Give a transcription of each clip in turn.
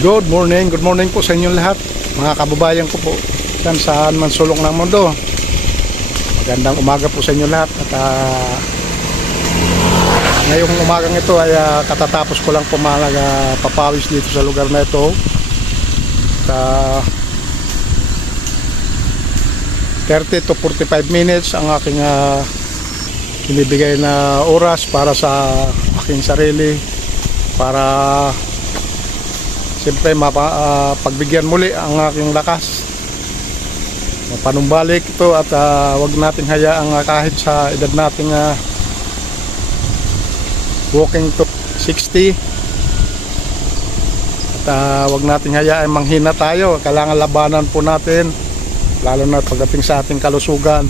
Good morning po sa inyong lahat, mga kababayan ko po dyan saan man sulok ng mundo. Magandang umaga po sa inyong lahat. At ngayong umagang ito ay katatapos ko lang po papawis dito sa lugar na ito. At 30 to 45 minutes ang aking binibigay na oras para sa aking sarili, para siyempre pagbigyan muli ang aking lakas, panumbalik ito. At wag nating hayaang kahit sa edad nating walking to 60, at wag nating hayaang manghina tayo. Kailangan labanan po natin, lalo na pagdating sa ating kalusugan.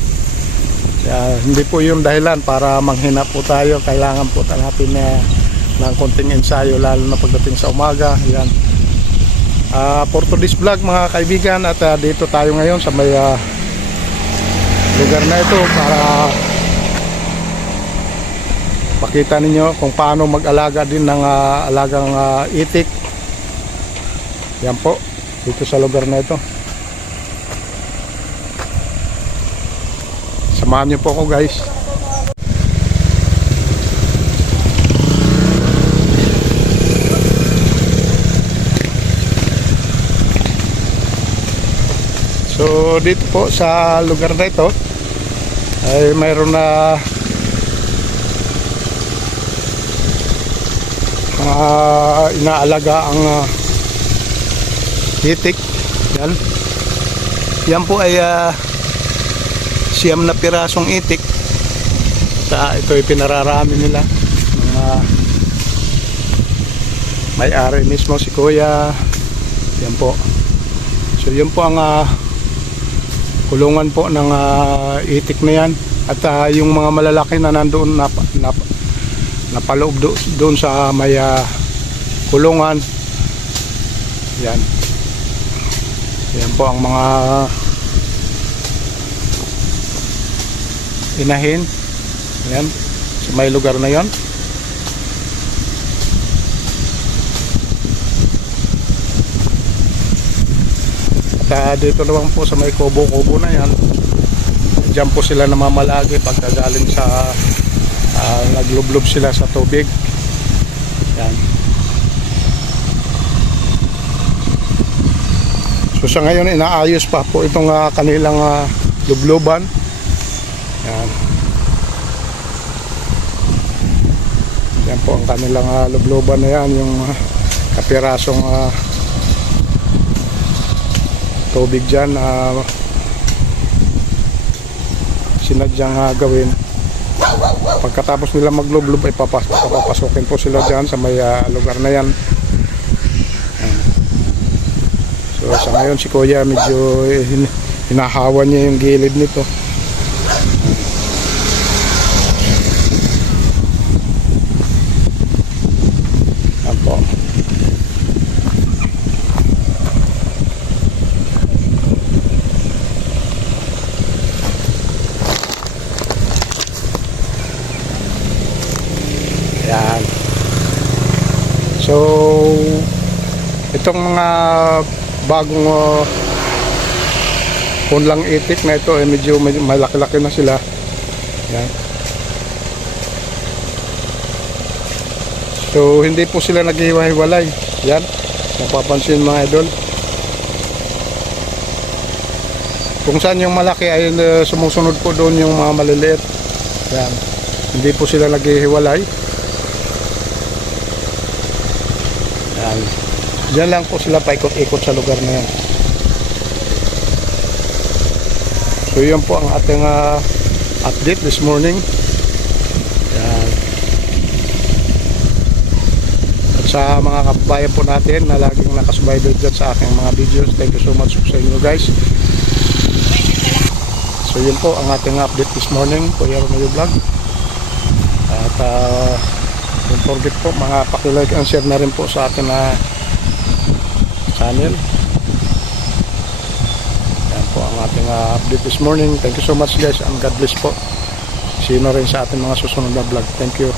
Hindi po yung dahilan para manghina po tayo. Kailangan po natin ng konting ensayo, lalo na pagdating sa umaga. Yan. For today's vlog mga kaibigan, at dito tayo ngayon sa may lugar na ito para pakita ninyo kung paano mag-alaga din ng alagang itik. Yan po, dito sa lugar na ito. Samahan nyo po ako, guys. So dito po sa lugar na ito ay mayroon na inaalaga ang itik. Yan po ay siyam na pirasong itik. Ito ay pinararami nila may-ari mismo, si Kuya. Yan po. So yun po ang kulungan po ng itik na yan. At yung mga malalaki na nandoon napaloob doon sa may kulungan. Yan. Yan po ang mga inahin. Yan. Sa may lugar na yan. At dito naman po sa may kubo-kubo na yan, diyan po sila namamalagi pagkagaling sa naglublob sila sa tubig. Yan. So sa ngayon inaayos pa po itong kanilang lubloban. Yan. Yan po ang kanilang lubloban na yan, yung kapirasong tubig dyan sinadyang gawin. Pagkatapos nila maglublob ay papapasokin po sila dyan sa may lugar na yan. So sa ngayon si Kuya medyo hinahawan niya yung gilid nito. Yan po. Yan. So itong mga bagong punlang itik na ito ay medyo malaki-laki na sila. Yan. So hindi po sila naghihiwa-hiwalay. Yan, mapapansin mga idol. Kung saan yung malaki ay sumusunod po doon yung mga maliliit. Yan. Hindi po sila naghihiwalay. Yan. Diyan lang po sila paikot-ikot sa lugar na yan. So yun po ang ating update this morning. Yan. At sa mga kababayan po natin na laging nakasubaybay dyan sa aking mga videos, thank you so much sa inyo, guys. So yun po ang ating update this morning, Kuya Romeo Vlog. At don't forget po, mga pakilike and share na rin po sa akin na channel. Yan po ang ating update this morning. Thank you so much, guys, and God bless po. See you na rin sa ating mga susunod na vlog. Thank you.